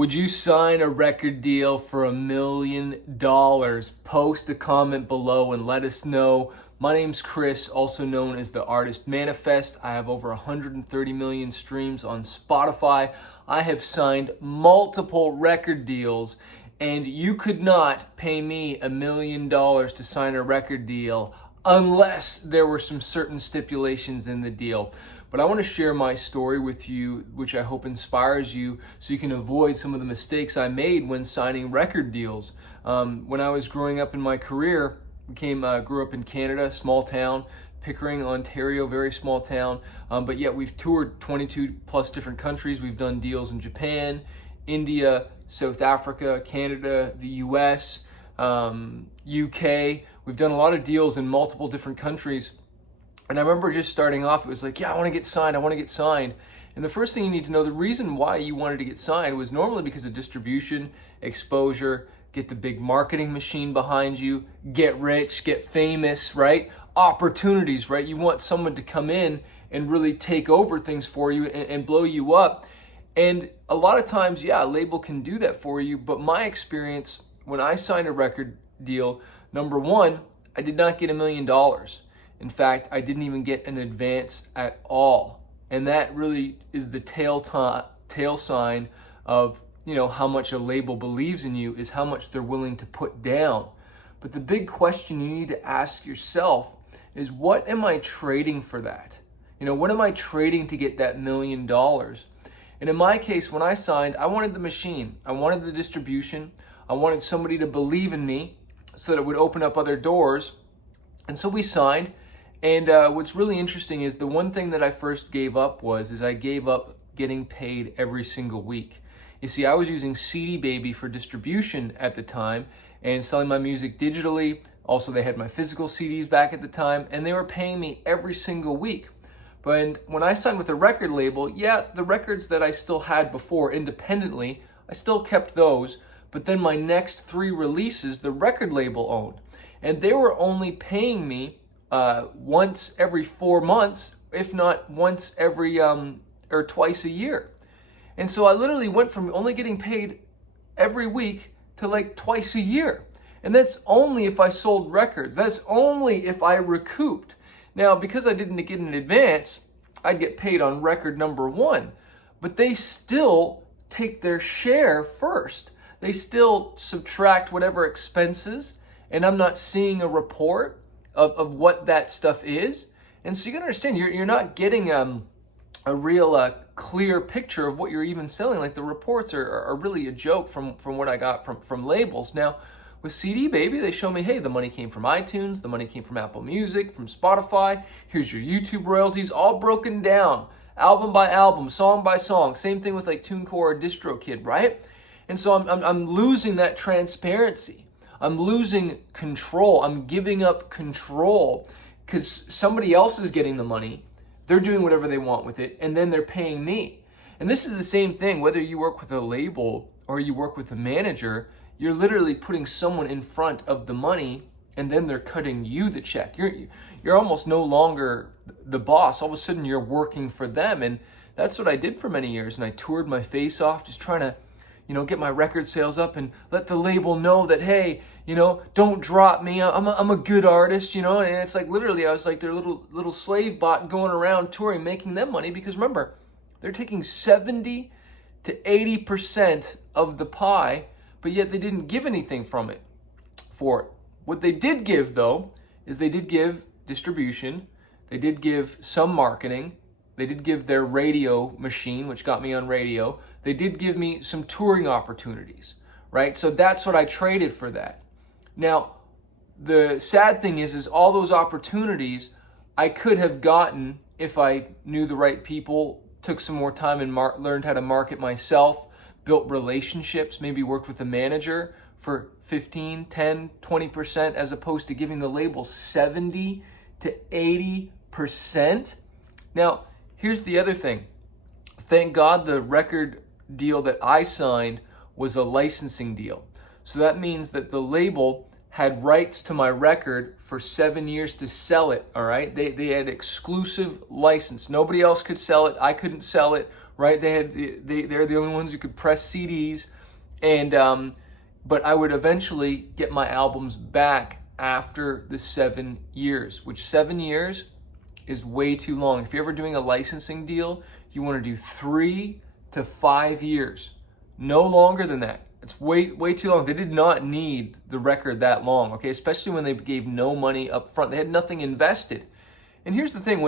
Would you sign a record deal for $1 million? Post a comment below and let us know. My name's Chris, also known as the Artist Manifest. I have over 130 million streams on Spotify. I have signed multiple record deals, and you could not pay me $1 million to sign a record deal unless there were some certain stipulations in the deal. But I want to share my story with you, which I hope inspires you so you can avoid some of the mistakes I made when signing record deals. When I was growing up in my career, grew up in Canada, small town, Pickering, Ontario, very small town. But yet we've toured 22 plus different countries. We've done deals in Japan, India, South Africa, Canada, the US, UK. We've done a lot of deals in multiple different countries. And I remember just starting off, it was like, yeah, I want to get signed. And the first thing you need to know, the reason why you wanted to get signed was normally because of distribution, exposure, get the big marketing machine behind you, get rich, get famous, right? Opportunities, right? You want someone to come in and really take over things for you and blow you up. And a lot of times, yeah, a label can do that for you. But my experience, when I signed a record deal, number one, I did not get $1 million. In fact, I didn't even get an advance at all. And that really is the tail sign of, how much a label believes in you, is how much they're willing to put down. But the big question you need to ask yourself is, what am I trading for that? What am I trading to get that $1 million? And in my case, when I signed, I wanted the machine. I wanted the distribution. I wanted somebody to believe in me so that it would open up other doors. And so we signed. And what's really interesting is the one thing that I first gave up is I gave up getting paid every single week. You see, I was using CD Baby for distribution at the time and selling my music digitally. Also, they had my physical CDs back at the time, and they were paying me every single week. But when I signed with a record label, yeah, the records that I still had before independently, I still kept those. But then my next 3 releases, the record label owned. And they were only paying me once every 4 months, if not once every or twice a year. And so I literally went from only getting paid every week to like twice a year. And that's only if I sold records. That's only if I recouped. Now, because I didn't get an advance, I'd get paid on record number 1. But they still take their share first. They still subtract whatever expenses, and I'm not seeing a report of what that stuff is. And so you gotta understand, you're not getting a real clear picture of what you're even selling. Like, the reports are really a joke from what I got from labels. Now, with CD Baby, they show me, hey, the money came from iTunes, the money came from Apple Music, from Spotify, here's your YouTube royalties, all broken down, album by album, song by song. Same thing with like TuneCore or DistroKid, right? And so I'm losing that transparency. I'm losing control. I'm giving up control because somebody else is getting the money. They're doing whatever they want with it, and then they're paying me. And this is the same thing, whether you work with a label or you work with a manager, you're literally putting someone in front of the money, and then they're cutting you the check. You're almost no longer the boss. All of a sudden, you're working for them. And that's what I did for many years. And I toured my face off, just trying to get my record sales up and let the label know that, hey, don't drop me. I'm a good artist, And it's like, literally, I was like their little slave bot going around touring, making them money, because remember, they're taking 70 to 80% of the pie, but yet they didn't give anything for it. What they did give, though, is they did give distribution. They did give some marketing. They did give their radio machine, which got me on radio. They did give me some touring opportunities, right? So that's what I traded for that. Now, the sad thing is all those opportunities I could have gotten if I knew the right people, took some more time and learned how to market myself, built relationships, maybe worked with a manager for 15, 10, 20%, as opposed to giving the label 70 to 80%. Now, here's the other thing. Thank God the record deal that I signed was a licensing deal. So that means that the label had rights to my record for 7 years to sell it, all right? They had exclusive license. Nobody else could sell it. I couldn't sell it. right? They're the only ones who could press CDs, and but I would eventually get my albums back after the 7 years, which 7 years is way too long. If you're ever doing a licensing deal, you want to do 3 to 5 years, no longer than that. It's way too long. They did not need the record that long, okay? Especially when they gave no money up front. They had nothing invested. And here's the thing,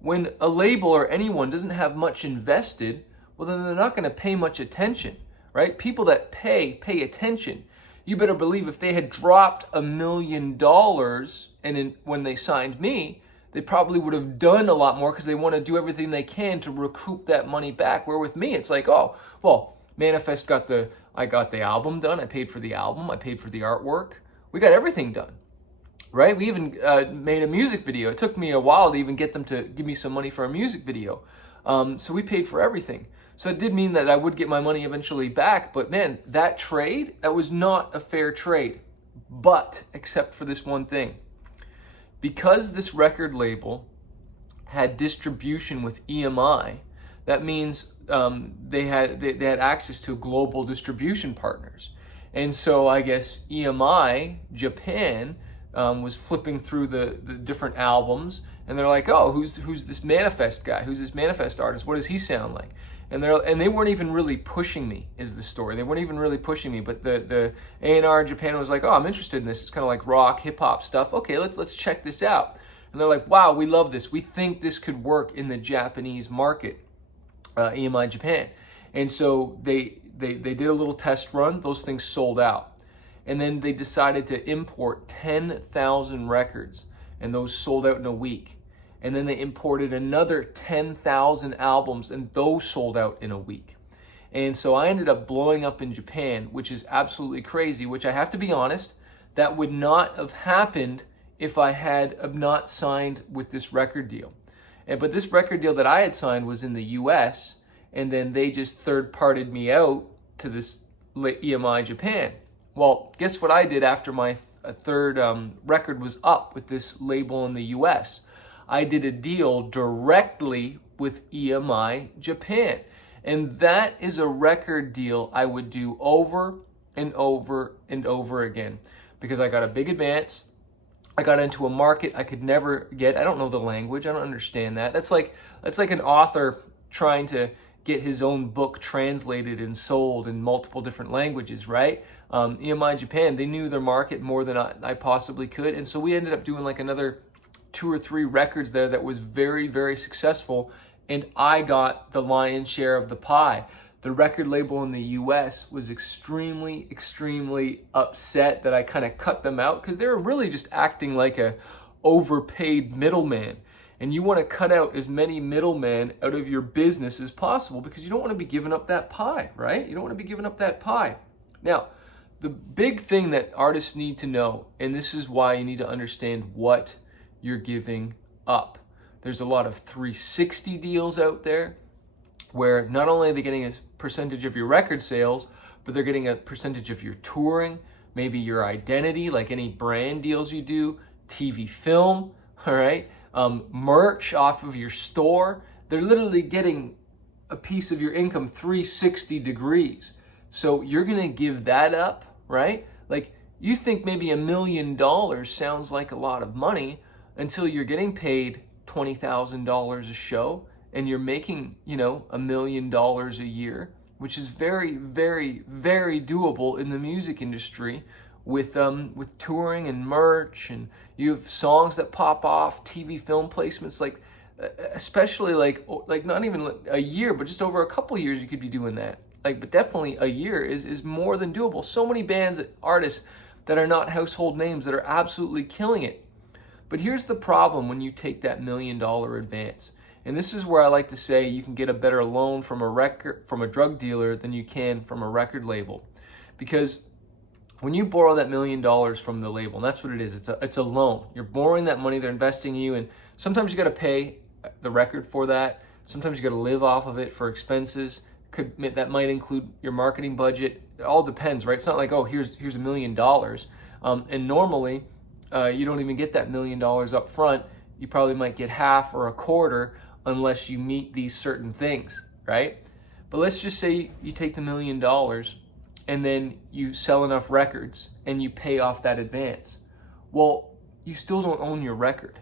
when a label or anyone doesn't have much invested, well, then they're not going to pay much attention, right? People that pay attention. You better believe if they had dropped $1 million when they signed me, they probably would have done a lot more because they want to do everything they can to recoup that money back. Where with me, it's like, oh, well, Manifest I got the album done. I paid for the album. I paid for the artwork. We got everything done, right? We even made a music video. It took me a while to even get them to give me some money for a music video. So we paid for everything. So it did mean that I would get my money eventually back. But man, that trade, that was not a fair trade. But except for this one thing. Because this record label had distribution with EMI, that means they had access to global distribution partners. And so I guess EMI Japan was flipping through the different albums, and they're like, oh, who's this Manifest guy? Who's this Manifest artist? What does he sound like? And they weren't even really pushing me, is the story. They weren't even really pushing me, but the A&R in Japan was like, oh, I'm interested in this. It's kind of like rock, hip hop stuff. Okay, let's check this out. And they're like, wow, we love this. We think this could work in the Japanese market, EMI Japan. And so they did a little test run. Those things sold out. And then they decided to import 10,000 records, and those sold out in a week. And then they imported another 10,000 albums, and those sold out in a week. And so I ended up blowing up in Japan, which is absolutely crazy, which I have to be honest, that would not have happened if I had not signed with this record deal. But this record deal that I had signed was in the US, and then they just third-partied me out to this EMI Japan. Well, guess what I did after my third record was up with this label in the US? I did a deal directly with EMI Japan. And that is a record deal I would do over and over and over again, because I got a big advance. I got into a market I could never get. I don't know the language. I don't understand that. That's like an author trying to get his own book translated and sold in multiple different languages, right? EMI Japan, they knew their market more than I possibly could. And so we ended up doing like another 2 or 3 records there that was very, very successful. And I got the lion's share of the pie. The record label in the US was extremely, extremely upset that I kind of cut them out, because they were really just acting like a overpaid middleman. And you want to cut out as many middlemen out of your business as possible, because you don't want to be giving up that pie, right? You don't want to be giving up that pie. Now, the big thing that artists need to know, and this is why you need to understand what you're giving up. There's a lot of 360 deals out there where not only are they getting a percentage of your record sales, but they're getting a percentage of your touring, maybe your identity, like any brand deals you do, TV film, all right, merch off of your store. They're literally getting a piece of your income 360 degrees. So you're gonna give that up, right? Like, you think maybe $1 million sounds like a lot of money until you're getting paid $20,000 a show, and you're making, $1 million a year, which is very, very, very doable in the music industry with touring and merch, and you have songs that pop off, TV film placements, like especially like not even a year, but just over a couple years you could be doing that. But definitely a year is more than doable. So many bands, artists that are not household names that are absolutely killing it. But here's the problem when you take that $1 million advance. And this is where I like to say you can get a better loan from a drug dealer than you can from a record label. Because when you borrow that $1 million from the label, and that's what it is, it's a loan. You're borrowing that money, they're investing in you, and sometimes you got to pay the record for that. Sometimes you got to live off of it for expenses. That might include your marketing budget. It all depends, right? It's not like, oh, here's $1 million. And normally, you don't even get that $1 million up front. You probably might get half or a quarter unless you meet these certain things. right? But let's just say you take the $1 million and then you sell enough records and you pay off that advance. Well, you still don't own your record.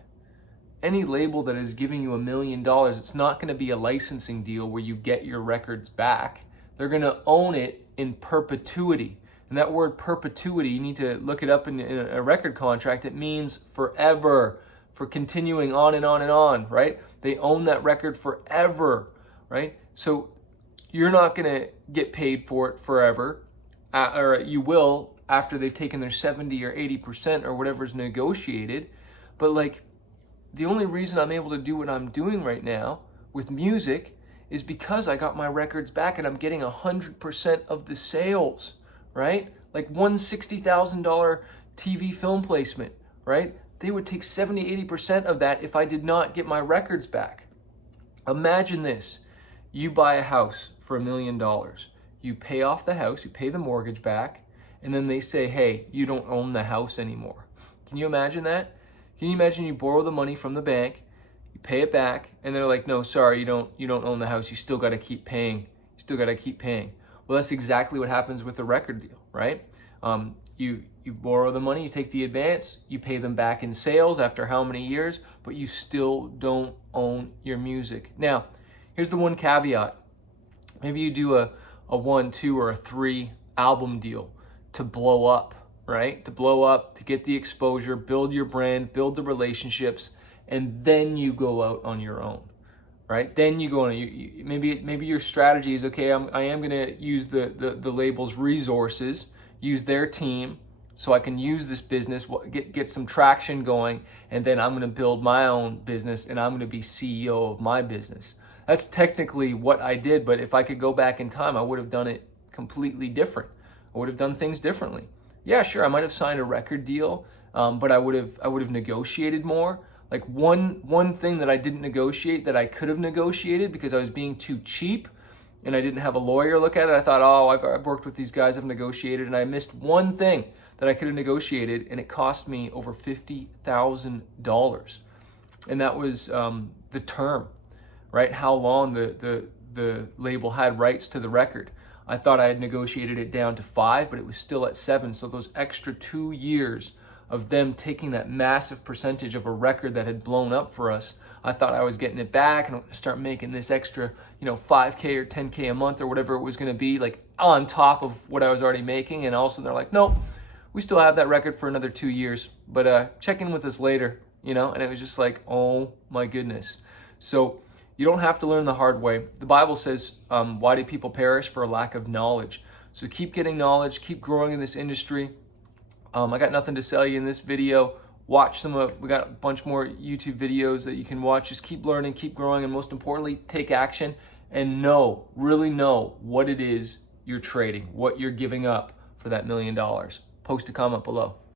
Any label that is giving you $1 million, it's not going to be a licensing deal where you get your records back. They're going to own it in perpetuity. And that word perpetuity, you need to look it up in a record contract. It means forever, for continuing on and on and on, right? They own that record forever, right? So you're not going to get paid for it forever, or you will after they've taken their 70 or 80% or whatever's negotiated. But like, the only reason I'm able to do what I'm doing right now with music is because I got my records back and I'm getting 100% of the sales, right? Like one $60,000 TV film placement, right? They would take 70, 80% of that if I did not get my records back. Imagine this. You buy a house for $1 million. You pay off the house, you pay the mortgage back, and then they say, hey, you don't own the house anymore. Can you imagine that? Can you imagine you borrow the money from the bank, you pay it back, and they're like, no, sorry, you don't own the house. You still got to keep paying. You still got to keep paying. Well, that's exactly what happens with the record deal, right? You borrow the money, you take the advance, you pay them back in sales after how many years, but you still don't own your music. Now, here's the one caveat. Maybe you do a 1, 2, or a 3 album deal to blow up, right? To blow up, to get the exposure, build your brand, build the relationships, and then you go out on your own, right? Then you go on. Maybe your strategy is, okay, I am going to use the label's resources, use their team, so I can use this business, get some traction going, and then I'm going to build my own business, and I'm going to be CEO of my business. That's technically what I did, but if I could go back in time, I would have done it completely different. I would have done things differently. Yeah, sure, I might have signed a record deal, but I would have negotiated more. Like one thing that I didn't negotiate that I could have negotiated because I was being too cheap and I didn't have a lawyer look at it. I thought, oh, I've worked with these guys, I've negotiated, and I missed one thing that I could have negotiated, and it cost me over $50,000. And that was the term, right? How long the label had rights to the record. I thought I had negotiated it down to 5, but it was still at 7. So those extra 2 years of them taking that massive percentage of a record that had blown up for us, I thought I was getting it back and start making this extra, $5K or $10K a month or whatever it was going to be, like on top of what I was already making. And all of a sudden they're like, nope, we still have that record for another 2 years, but check in with us later, and it was just like, oh my goodness. So you don't have to learn the hard way. The Bible says, why do people perish? For a lack of knowledge. So keep getting knowledge, keep growing in this industry. I got nothing to sell you in this video. Watch we got a bunch more YouTube videos that you can watch. Just keep learning, keep growing, and most importantly, take action and really know what it is you're trading, what you're giving up for that $1 million. Post a comment below.